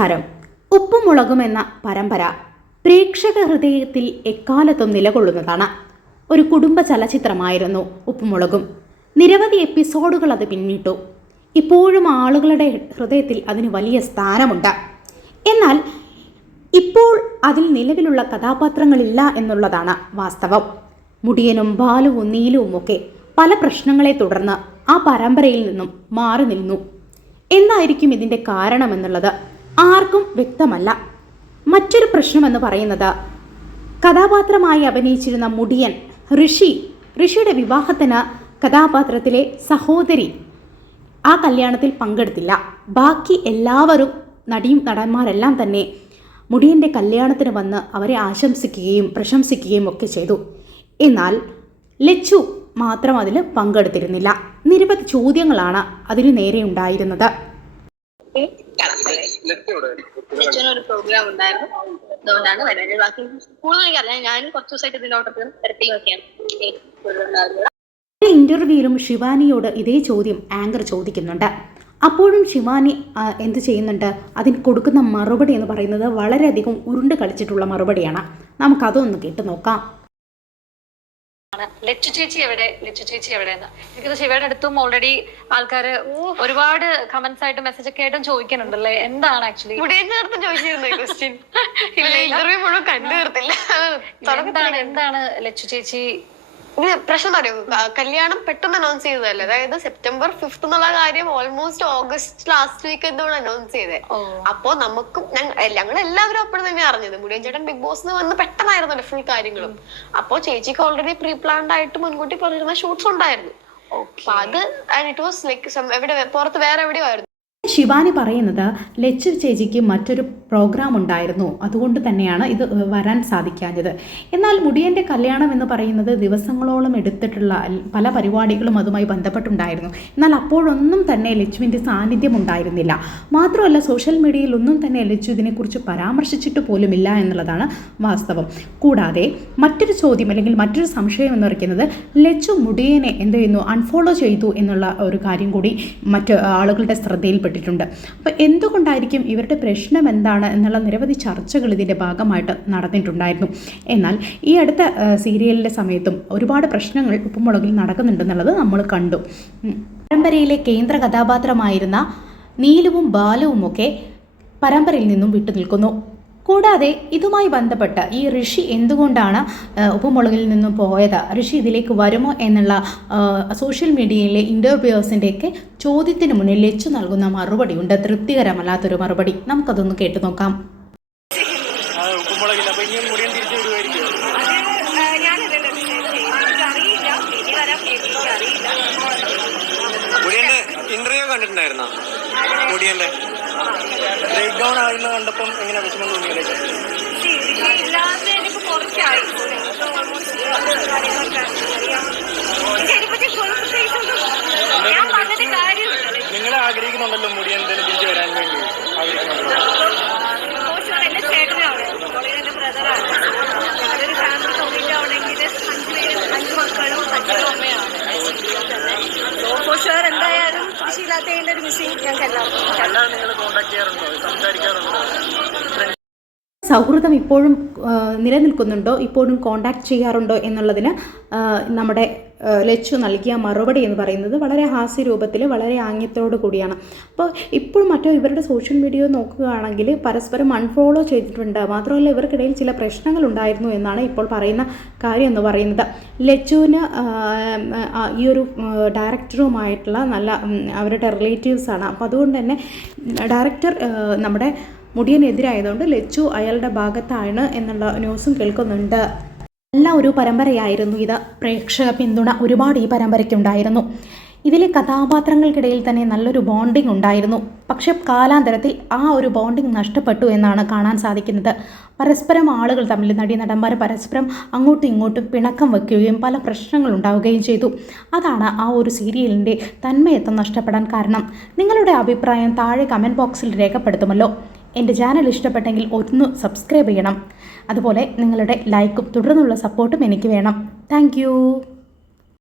നമസ്കാരം. ഉപ്പും മുളകും എന്ന പരമ്പര പ്രേക്ഷക ഹൃദയത്തിൽ എക്കാലത്തും നിലകൊള്ളുന്നതാണ്. ഒരു കുടുംബ ചലച്ചിത്രമായിരുന്നു ഉപ്പുമുളകും നിരവധി എപ്പിസോഡുകൾ അത് പിന്നിട്ടു. ഇപ്പോഴും ആളുകളുടെ ഹൃദയത്തിൽ അതിന് വലിയ സ്ഥാനമുണ്ട്. എന്നാൽ ഇപ്പോൾ അതിൽ നിലവിലുള്ള കഥാപാത്രങ്ങളില്ല എന്നുള്ളതാണ് വാസ്തവം. മുടിയനും ബാലുവും നീലുവും ഒക്കെ പല പ്രശ്നങ്ങളെ തുടർന്ന് ആ പരമ്പരയിൽ നിന്നും മാറി നിന്നു. എന്തായിരിക്കും ഇതിന്റെ കാരണമെന്നുള്ളത് ആർക്കും വ്യക്തമല്ല. മറ്റൊരു പ്രശ്നമെന്ന് പറയുന്നത് കഥാപാത്രമായി അഭിനയിച്ചിരുന്ന മുടിയൻ ഋഷി ഋഷിയുടെ വിവാഹത്തിന് കഥാപാത്രത്തിലെ സഹോദരി ആ കല്യാണത്തിൽ പങ്കെടുത്തില്ല. ബാക്കി എല്ലാവരും നടിയും നടന്മാരെല്ലാം തന്നെ മുടിയന്റെ കല്യാണത്തിന് വന്ന് അവരെ ആശംസിക്കുകയും പ്രശംസിക്കുകയും ഒക്കെ ചെയ്തു. എന്നാൽ ലച്ചു മാത്രം അതിൽ പങ്കെടുത്തിരുന്നില്ല. നിരവധി ചോദ്യങ്ങളാണ് അതിനു നേരെ ഉണ്ടായിരുന്നത്. ഒരു പ്രോഗ്രാം ഉണ്ടായിരുന്നു. അതുകൊണ്ടാണ് വരുന്നത് ബാക്കി കൂടുതൽ എനിക്കറിയാം ഞാനും കുറച്ച് ദിവസമായിട്ട് ഇതിന്റെ ഓട്ടത്തിലും തിരക്കിലൊക്കെയാണ് ഇന്റർവ്യൂവിലും ശിവാനിയോട് ഇതേ ചോദ്യം ആങ്കർ ചോദിക്കുന്നുണ്ട്. അപ്പോഴും ശിവാനി എന്ത് ചെയ്യുന്നുണ്ട്? അതിന് കൊടുക്കുന്ന മറുപടി എന്ന് പറയുന്നത് വളരെയധികം ഉരുണ്ട് കളിച്ചിട്ടുള്ള മറുപടിയാണ്. നമുക്കതൊന്ന് കേട്ട് നോക്കാം. ലച്ചു ചേച്ചി എവിടെ? ലച്ചു ചേച്ചി എവിടെ എന്ന് എനിക്ക് ശിവയുടെ അടുത്തും ഓൾറെഡി ആൾക്കാര് ഒരുപാട് കമന്റ്സ് ആയിട്ട് മെസ്സേജ് ഒക്കെ ആയിട്ടും ചോദിക്കുന്നുണ്ടല്ലേ? എന്താണ് ആക്ച്വലി ഇവിടെ ചോദിച്ചിരുന്നു ക്വസ്റ്റ്യൻ ഇല്ല ഇന്റർവ്യൂ മുഴുവൻ കണ്ടു തീർത്തില്ല. എന്താണ് എന്താണ് ലച്ചു ചേച്ചി ഇത് പ്രശ്നം അറിയോ കല്യാണം പെട്ടെന്ന് അനൗൺസ് ചെയ്തതല്ലേ? അതായത് സെപ്റ്റംബർ ഫിഫ്ത് എന്നുള്ള കാര്യം ഓൾമോസ്റ്റ് ഓഗസ്റ്റ് ലാസ്റ്റ് വീക്ക് എന്താണ് അനൗൺസ് ചെയ്തത് അപ്പോ നമുക്കും ഞങ്ങൾ എല്ലാവരും അപ്പോഴും തന്നെ അറിഞ്ഞത്. മുടിയൻ ചേട്ടൻ ബിഗ് ബോസ് വന്ന് പെട്ടെന്നായിരുന്നല്ലോ ഫുൾ കാര്യങ്ങളും. അപ്പോ ചേച്ചിക്ക് ഓൾറെഡി പ്രീ പ്ലാൻഡ് ആയിട്ട് മുൻകൂട്ടി പറഞ്ഞിരുന്ന ഷൂട്ട്സ് ഉണ്ടായിരുന്നു. അപ്പൊ അത് ഇറ്റ് വാസ് ലൈക്ക് എവിടെ പുറത്ത് വേറെ എവിടെയോ ആയിരുന്നു. ശിവാനി പറയുന്നത് ലച്ചു ചേച്ചിക്ക് മറ്റൊരു പ്രോഗ്രാം ഉണ്ടായിരുന്നു. അതുകൊണ്ട് തന്നെയാണ് ഇത് വരാൻ സാധിക്കാഞ്ഞത്. എന്നാൽ മുടിയന്റെ കല്യാണം എന്ന് പറയുന്നത് ദിവസങ്ങളോളം എടുത്തിട്ടുള്ള പല പരിപാടികളും അതുമായി ബന്ധപ്പെട്ടുണ്ടായിരുന്നു. എന്നാൽ അപ്പോഴൊന്നും തന്നെ ലച്ചുവിന്റെ സാന്നിധ്യം ഉണ്ടായിരുന്നില്ല. മാത്രമല്ല സോഷ്യൽ മീഡിയയിൽ ഒന്നും തന്നെ ലച്ചു ഇതിനെക്കുറിച്ച് പരാമർശിച്ചിട്ട് പോലുമില്ല എന്നുള്ളതാണ് വാസ്തവം. കൂടാതെ മറ്റൊരു ചോദ്യം അല്ലെങ്കിൽ മറ്റൊരു സംശയം എന്ന് പറയുന്നത് ലച്ചു മുടിയനെ എന്ത് ചെയ്യുന്നു അൺഫോളോ ചെയ്തു എന്നുള്ള ഒരു കാര്യം കൂടി മറ്റ് ആളുകളുടെ ശ്രദ്ധയിൽപ്പെട്ടിട്ടുണ്ട് അപ്പോൾ എന്തുകൊണ്ടായിരിക്കും ഇവരുടെ പ്രശ്നം എന്താണ് എന്നുള്ള നിരവധി ചർച്ചകൾ ഇതിന്റെ ഭാഗമായിട്ട് നടന്നിട്ടുണ്ടായിരുന്നു. എന്നാൽ ഈ അടുത്ത സീരിയലിന്റെ സമയത്തും ഒരുപാട് പ്രശ്നങ്ങൾ ഉപ്പുമുളകിൽ നടക്കുന്നുണ്ടെന്നുള്ളത് നമ്മൾ കണ്ടു. പരമ്പരയിലെ കേന്ദ്ര കഥാപാത്രമായിരുന്ന നീലുവും ബാലുവുമൊക്കെ പരമ്പരയിൽ നിന്നും വിട്ടുനിൽക്കുന്നു. കൂടാതെ ഇതുമായി ബന്ധപ്പെട്ട് ഈ ഋഷി എന്തുകൊണ്ടാണ് ഉപ്പുമുളകിൽ നിന്നും പോയത്? ഋഷി ഇതിലേക്ക് വരുമോ എന്നുള്ള സോഷ്യൽ മീഡിയയിലെ ഇന്റർവ്യൂവേഴ്സിന്റെയൊക്കെ ചോദ്യത്തിന് മുന്നിൽ ലച്ചു നൽകുന്ന മറുപടി ഉണ്ട്. തൃപ്തികരമല്ലാത്തൊരു മറുപടി. നമുക്കതൊന്ന് കേട്ടു നോക്കാം. ഇന്റർവ്യൂ കണ്ടിട്ടുണ്ടായിരുന്നോ? മുടിയന്റെ ബ്രേക്ക് ഡൗൺ ആകുന്ന കണ്ടപ്പം എങ്ങനെ വിഷമം തോന്നിയത് എന്തായാലും ഒരു മിസ്സിംഗ് ഞങ്ങൾക്ക് എല്ലാവർക്കും സൗഹൃദം ഇപ്പോഴും നിലനിൽക്കുന്നുണ്ടോ? ഇപ്പോഴും കോണ്ടാക്ട് ചെയ്യാറുണ്ടോ എന്നുള്ളതിന് നമ്മുടെ ലച്ചു നൽകിയ മറുപടി എന്ന് പറയുന്നത് വളരെ ഹാസ്യരൂപത്തിൽ വളരെ ആംഗ്യത്തോടു കൂടിയാണ്. അപ്പോൾ ഇപ്പോൾ മറ്റോ ഇവരുടെ സോഷ്യൽ മീഡിയ നോക്കുകയാണെങ്കിൽ പരസ്പരം അൺഫോളോ ചെയ്തിട്ടുണ്ട്. മാത്രമല്ല ഇവർക്കിടയിൽ ചില പ്രശ്നങ്ങൾ ഉണ്ടായിരുന്നു എന്നാണ് ഇപ്പോൾ പറയുന്ന കാര്യം എന്ന് പറയുന്നത്. ലച്ചുവിന് ഈ ഒരു ഡയറക്ടറുമായിട്ടുള്ള നല്ല അവരുടെ റിലേറ്റീവ്സാണ് അപ്പോൾ അതുകൊണ്ട് തന്നെ ഡയറക്ടർ നമ്മുടെ മുടിയനെതിരായതുകൊണ്ട് ലച്ചു അയാളുടെ ഭാഗത്താണ് എന്നുള്ള ന്യൂസും കേൾക്കുന്നുണ്ട്. നല്ല ഒരു പരമ്പരയായിരുന്നു. ഇത് പ്രേക്ഷക പിന്തുണ ഒരുപാട് ഈ പരമ്പരയ്ക്കുണ്ടായിരുന്നു ഇതിലെ കഥാപാത്രങ്ങൾക്കിടയിൽ തന്നെ നല്ലൊരു ബോണ്ടിങ് ഉണ്ടായിരുന്നു. പക്ഷെ കാലാന്തരത്തിൽ ആ ഒരു ബോണ്ടിങ് നഷ്ടപ്പെട്ടു എന്നാണ് കാണാൻ സാധിക്കുന്നത്. പരസ്പരം ആളുകൾ തമ്മിൽ നടി നടന്മാർ പരസ്പരം അങ്ങോട്ടും ഇങ്ങോട്ടും പിണക്കം വയ്ക്കുകയും പല പ്രശ്നങ്ങൾ ഉണ്ടാവുകയും ചെയ്തു. അതാണ് ആ ഒരു സീരിയലിന്റെ തന്മയത്വം നഷ്ടപ്പെടാൻ കാരണം. നിങ്ങളുടെ അഭിപ്രായം താഴെ കമന്റ് ബോക്സിൽ രേഖപ്പെടുത്തുമല്ലോ. എന്റെ ചാനൽ ഇഷ്ടപ്പെട്ടെങ്കിൽ ഒന്ന് സബ്സ്ക്രൈബ് ചെയ്യണം. അതുപോലെ നിങ്ങളുടെ ലൈക്കും തുടർന്നുള്ള സപ്പോർട്ടും എനിക്ക് വേണം. താങ്ക്